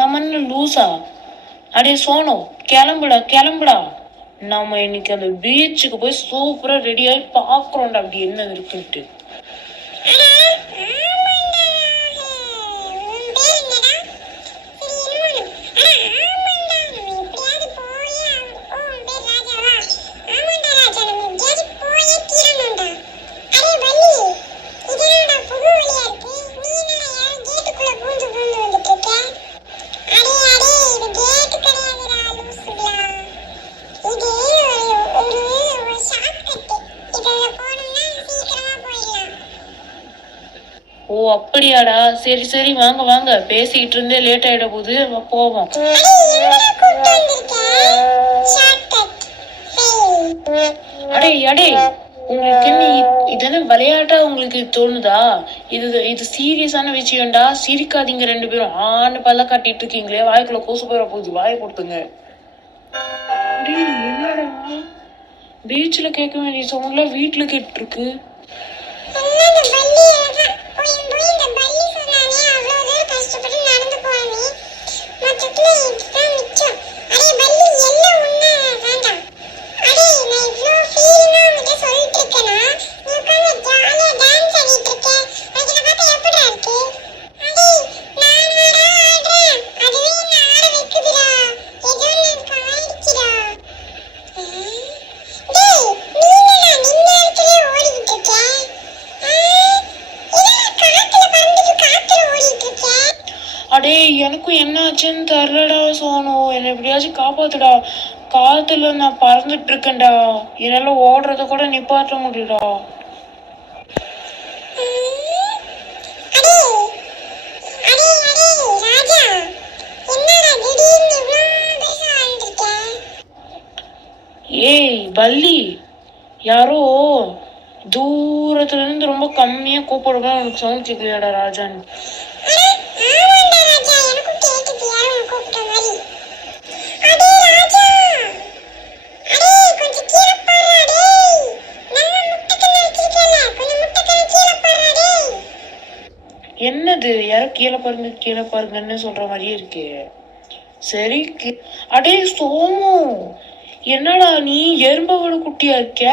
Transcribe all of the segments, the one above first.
நம்ம என்ன லூசா? அடே சோனு, கிளம்புடா கிளம்புடா. நம்ம இன்னைக்கு அந்த பீச்சுக்கு போய் சூப்பரா ரெடி ஆகி பாக்குறோம்டா அப்படி என்ன இருக்குன்ட்டு. ஓ அப்படியாடா, சரி சரி வாங்க வாங்க, பேசிக்கிட்டு இருந்தே லேட் ஆயிட போகுது, போவோம். அடே அடே, உங்களுக்கு என்ன இதெல்லாம் விளையாட்டா உங்களுக்கு தோணுதா? இது சீரியஸான விஷயம்டா, சிரிக்காதீங்க ரெண்டு பேரும். ஆன்னு பல்ல காட்டிட்டு இருக்கீங்களே, வாய்க்குள்ள கொசு போற போகுது, வாயை கொடுத்துங்க. என்னடா பீச்ல கேட்க வேண்டிய சவுண்ட்ல வீட்டுல கேட்டு இருக்கு. அடே எனக்கும் என்ன ஆச்சுன்னு தெரியலடா சோனு, என்னை எப்படியாச்சும் காப்பாத்துடா. காத்துல நான் பறந்துட்டு இருக்கேன்டா, என்னால ஓடுறத கூட நிப்பாட்ட முடியலடா. ஏய் பல்லி, யாரோ தூரத்துல இருந்து ரொம்ப கம்மியா கூப்பிடுறதா எனக்கு சவுண்ட் கேட்கலையாடா ராஜான்னு. என்னது யாரும் கீழே பாருங்கன்னு சொல்ற மாதிரியே இருக்கு. சரி அடே சோமு, என்னடா நீ எறும்பவோட குட்டியா இருக்க?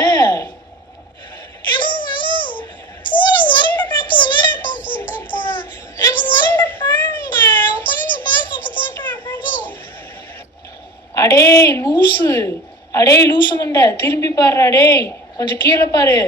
அடே லூசு, அடே லூசு மண்டை, திரும்பி பாரு. அடே கொஞ்சம் கீழே பாரு.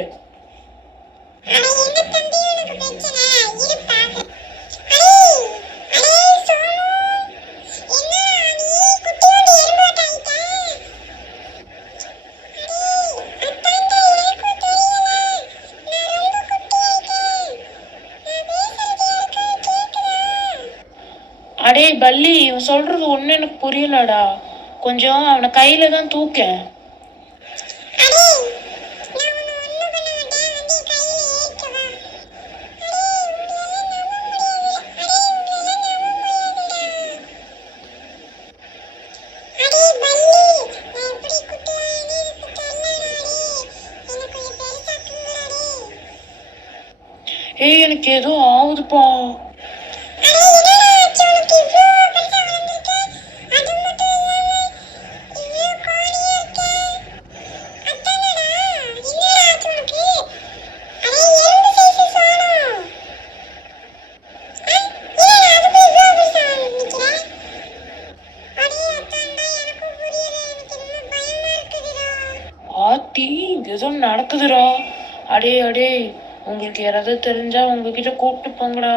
அடே பல்லி, இவன் சொல்றது ஒண்ணு எனக்கு புரியலடா. கொஞ்சம் அவனை கையில தான் தூக்க. ஏய் எனக்கு ஏதோ ஆகுதுப்பா. ஆத்தி ஏதோ நடக்குதுடா. அடே அடே, உங்களுக்கு யாராவது தெரிஞ்சா உங்ககிட்ட கூப்பிட்டு போங்கடா.